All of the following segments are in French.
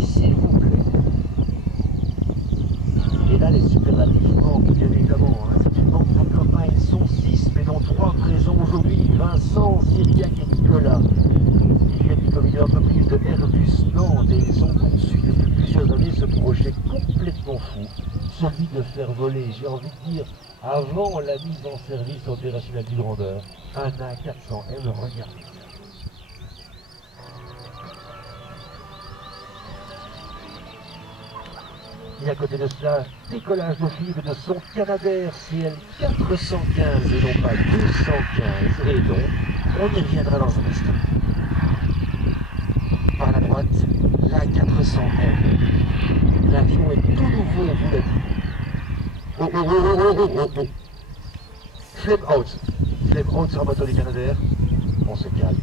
s'il vous plaît. Et là, les superlatifs manquent, bien évidemment. Hein. C'est une bande de copains, ils sont 6, mais dont 3 présents aujourd'hui. Vincent, Cyriac et Nicolas. Ils viennent du comité d'entreprise de Airbus Nantes et ils ont conçu depuis plusieurs années ce projet complètement fou, celui de faire voler, j'ai envie de dire, avant la mise en service opérationnelle du Grandeur, un A400M, regardez. Et à côté de cela, décollage de fibre de son Canadair CL 415 et non pas 215. Et donc, on y reviendra dans un instant. Par la droite, l'A400M. L'avion est tout nouveau, on vous l'a dit. Oh, oh, oh, oh, oh, oh, oh. Flame out. Flame out sur un bateau des Canadair. On se calme.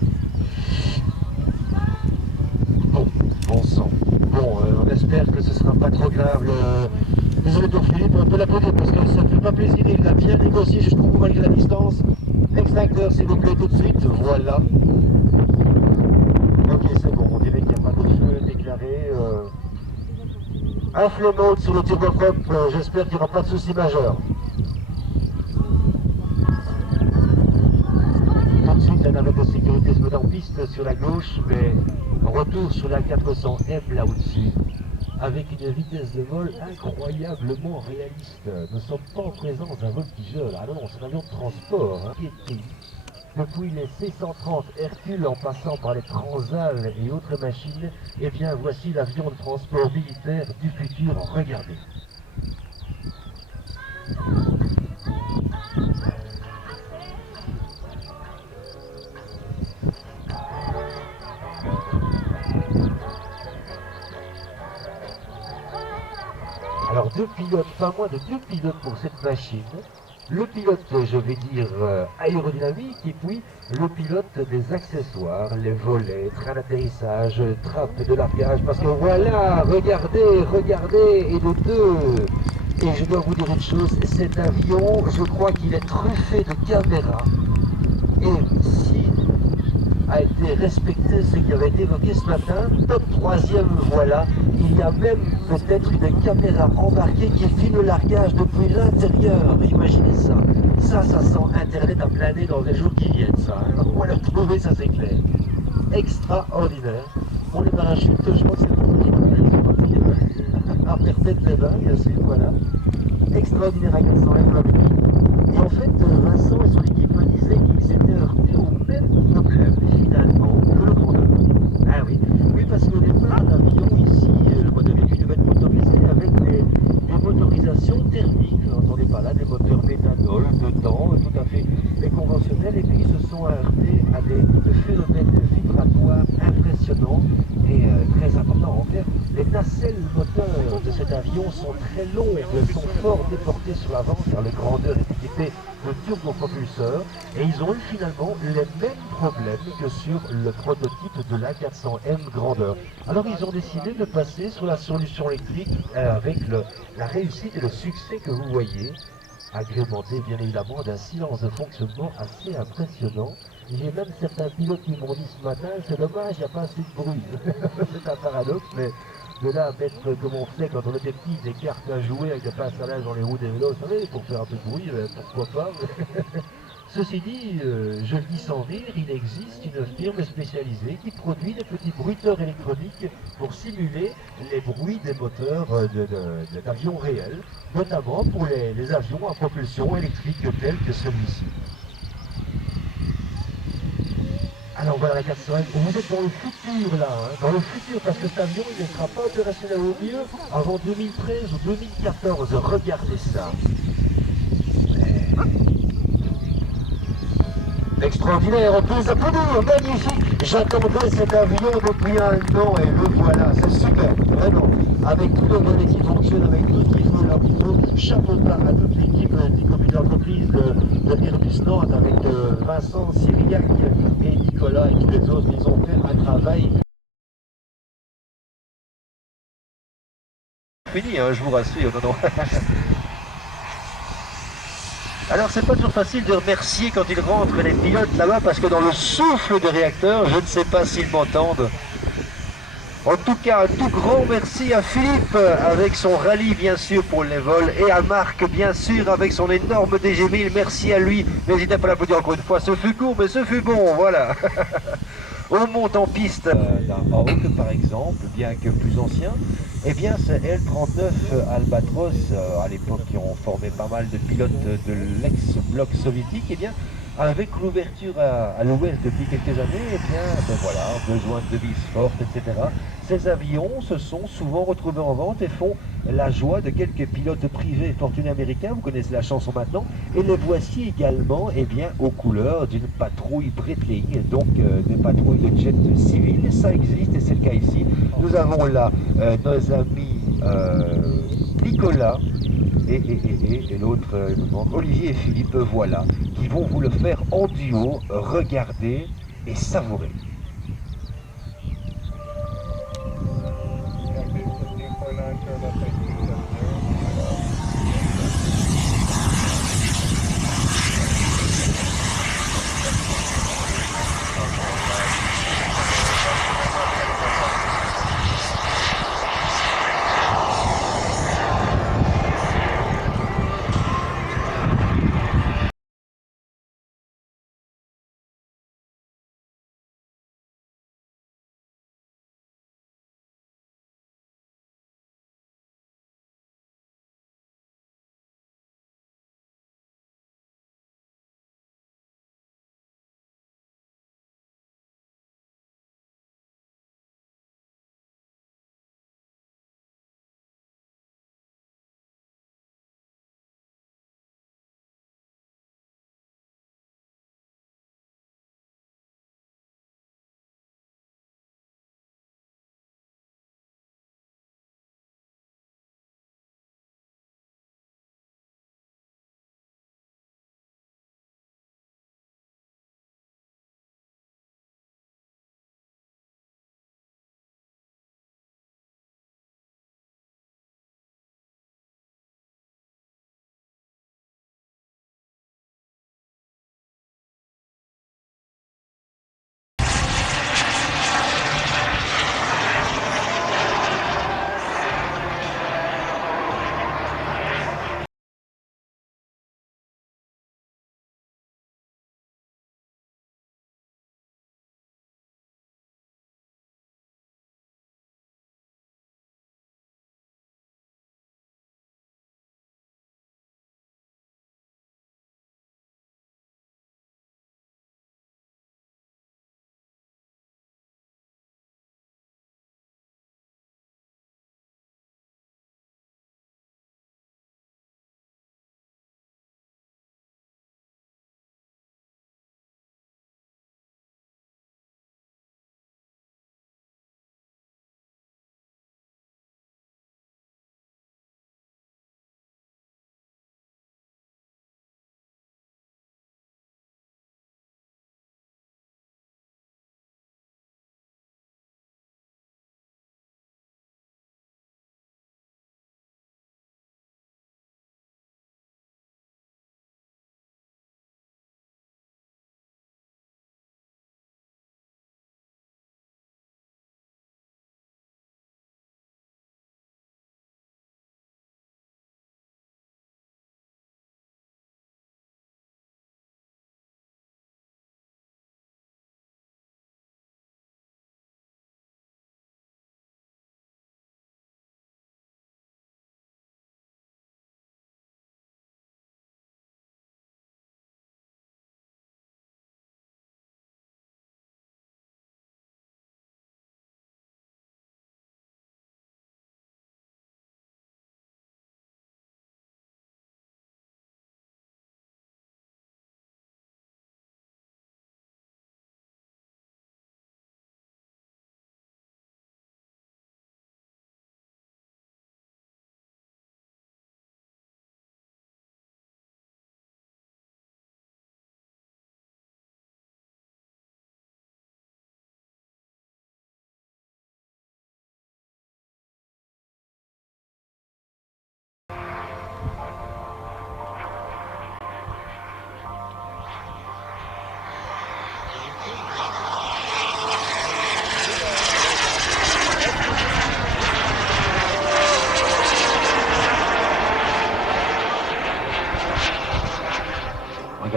Bon, bon sang. Bon, on espère que ce ne sera pas trop grave. Désolé pour Philippe, on peut l'applaudir parce que ça ne fait pas plaisir. Il a bien négocié, je trouve, malgré la distance. Extincteur, s'il vous plaît, tout de suite. Voilà. Ok, c'est bon, on dirait qu'il n'y a pas de feu déclaré. Un flame out sur le turboprop, j'espère qu'il n'y aura pas de soucis majeurs. Tout de suite, la navette de sécurité se met en piste sur la gauche, mais retour sur la 400M là au-dessus, avec une vitesse de vol incroyablement réaliste. Nous ne sommes pas en présence d'un voltigeur, ah non, c'est un avion de transport, hein, qui est pris depuis les C-130 Hercule en passant par les Transal et autres machines. Eh bien, voici l'avion de transport militaire du futur, regardez. Alors deux pilotes, pas moins de deux pilotes pour cette machine. Le pilote, je vais dire, aérodynamique, et puis le pilote des accessoires, les volets, train d'atterrissage, trappe de largage, parce que voilà, regardez, regardez, et de deux. Et je dois vous dire une chose, cet avion, je crois qu'il est truffé de caméras. Et si a été respecté ce qui avait été évoqué ce matin, top 3e, voilà, il y a même peut-être une caméra embarquée qui filme le largage depuis l'intérieur, imaginez ça. Ça sent Internet à planer dans les jours qui viennent, ça. Hein. On va le retrouver, ça c'est clair. Extraordinaire. Bon, les parachutes, je crois que c'est le ils sont partis à perpète les bains, bien sûr, voilà. Extraordinaire à 400 on l'avait dit. Et en fait, Vincent et son équipe me disaient qu'ils s'étaient heurtés au même problème, finalement, que le Grandeur. Ah oui, oui, parce qu'au départ, l'avion ici, le moteur véhicule devait être motorisé avec des motorisations thermiques. Vous n'entendez pas là, des moteurs méthanol, dedans, tout à fait conventionnels, et puis ils se sont heurtés à des phénomènes vibratoires impressionnants et très importants. En fait, les nacelles moteurs de cet avion sont très longues, sont fort déportées sur l'avant, car le Grandeur est équipé de turbopropulseurs, et ils ont eu finalement les mêmes problèmes que sur le prototype de l'A400M Grandeur. Alors ils ont décidé de passer sur la solution électrique avec la réussite et le succès que vous voyez, agrémenté bien évidemment d'un silence de fonctionnement assez impressionnant. J'ai même certains pilotes qui m'ont dit ce matin, c'est dommage, il n'y a pas assez de bruit. C'est un paradoxe, mais de là à mettre comme on fait quand on était petit, des cartes à jouer avec des pinces à linge dans les roues des vélos, vous savez, pour faire un peu de bruit, pourquoi pas. Ceci dit, je le dis sans rire, il existe une firme spécialisée qui produit des petits bruiteurs électroniques pour simuler les bruits des moteurs d'avions réels, notamment pour les avions à propulsion électrique tels que celui-ci. Alors voilà la 400M, vous êtes dans le futur là, hein, dans le futur, parce que cet avion il ne sera pas opérationnel au mieux avant 2013 ou 2014, regardez ça. Extraordinaire, on peut les applaudir, magnifique. J'attendais cet avion depuis un an et le voilà, c'est super, vraiment. Avec tous les relais qui fonctionnent, avec tout ce qu'il faut là où il faut. Chapeau de part à toute l'équipe du comité d'entreprise de Airbus Nantes avec Vincent, Cyriac et Nicolas et tous les autres. Ils ont fait un travail. Fini, hein, je vous rassure, non, non. Alors c'est pas toujours facile de remercier quand ils rentrent les pilotes là-bas parce que dans le souffle des réacteurs, je ne sais pas s'ils m'entendent. En tout cas, un tout grand merci à Philippe avec son rallye bien sûr pour les vols et à Marc bien sûr avec son énorme DG1000. Merci à lui. N'hésitez pas à l'applaudir encore une fois. Ce fut court mais ce fut bon, voilà. On monte en piste d'un Hawk par exemple, bien que plus ancien. Eh bien, c'est L-39 Albatros, à l'époque qui ont formé pas mal de pilotes de l'ex-bloc soviétique. Eh bien, avec l'ouverture à l'ouest depuis quelques années, eh bien, ben voilà, besoin de devises fortes, etc. Ces avions se sont souvent retrouvés en vente et font la joie de quelques pilotes privés fortunés américains, vous connaissez la chanson maintenant, et les voici également eh bien, aux couleurs d'une patrouille Breitling, donc des patrouilles de jets civils, ça existe et c'est le cas ici. Nous avons là nos amis Nicolas et l'autre, Olivier et Philippe, voilà, qui vont vous le faire en duo, regarder et savourer.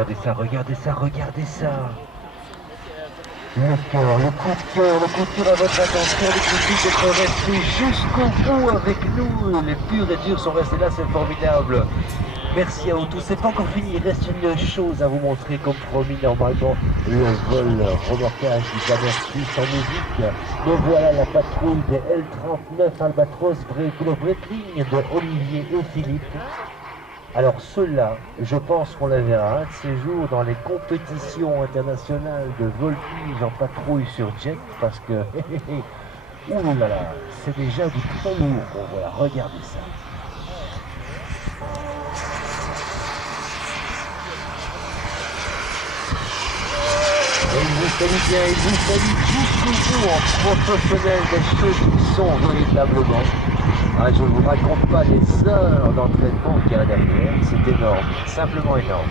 regardez ça, regardez ça, regardez ça. Le cœur, le coup de cœur, le coup de cœur à votre attention, les critiques d'être restés jusqu'au bout avec nous. Les purs et durs sont restés là, c'est formidable. Merci à vous tous, c'est pas encore fini, il reste une chose à vous montrer comme promis normalement, le vol remorquage du Banner Suisse en musique. Mais voilà la patrouille des L39 Albatros couleur Breitling de Olivier et Philippe. Alors ceux-là, je pense qu'on la verra un de ces jours dans les compétitions internationales de voltige en patrouille sur jet, parce que, ouh là là, c'est déjà du très lourd. Bon voilà, regardez ça. Et il vous salue bien, il vous salue jusqu'au bout en professionnel des choses qui sont véritablement. Ah, je ne vous raconte pas les heures d'entraînement qu'il y a derrière, c'est énorme, simplement énorme.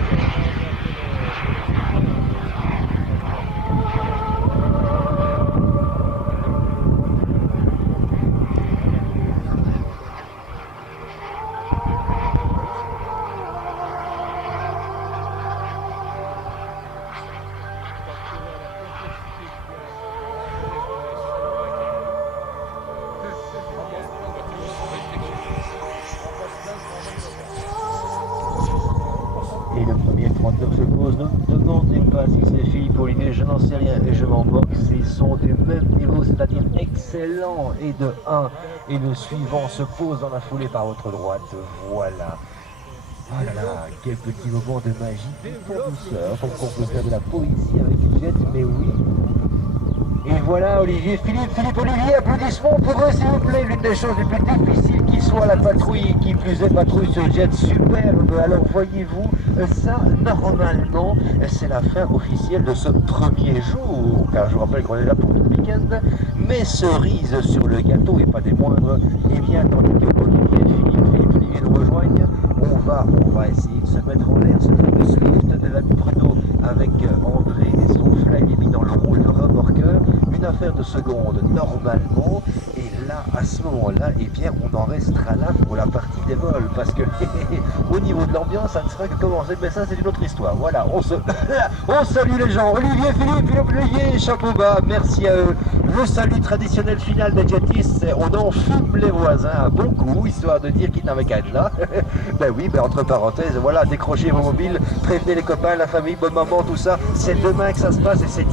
Et le premier 39 se pose, ne me demandez pas si c'est Philippe Olivier, je n'en sais rien et je m'en moque, ils sont du même niveau, c'est-à-dire excellent et de 1. Et le suivant se pose dans la foulée par votre droite, voilà. Oh là là, quel petit moment de magie, pour douceur, comme qu'on peut faire de la poésie avec une jet, mais oui. Et voilà Olivier, Philippe Olivier, applaudissements pour eux s'il vous plaît, l'une des choses les plus difficiles qui soit la patrouille, qui plus est patrouille sur jet, superbe. Alors voyez-vous, ça normalement c'est la fin officielle de ce premier jour, car je vous rappelle qu'on est là pour tout le week-end, mais cerise sur le gâteau et pas des moindres, et bien tandis que Olivier et Philippe Olivier nous rejoignent, on va essayer de se mettre en l'air, ce fameux Swift de la Pruneau avec André et son fly mis dans le rôle de remorqueur, une affaire de seconde normalement, et là à ce moment-là, eh bien on en restera là pour la partie des vols, parce que au niveau de l'ambiance, ça ne sera que commencer, mais ça c'est une autre histoire. Voilà, on salue les gens, Olivier, Philippe Olivier, chapeau bas, merci à eux. Le salut traditionnel final des jetistes, on en fume les voisins à bon coup, histoire de dire qu'ils n'avaient qu'à être là. Ben oui, ben entre parenthèses, voilà, décrochez vos mobiles, prévenez les copains, la famille, bonne maman, tout ça, c'est demain que ça se passe et c'est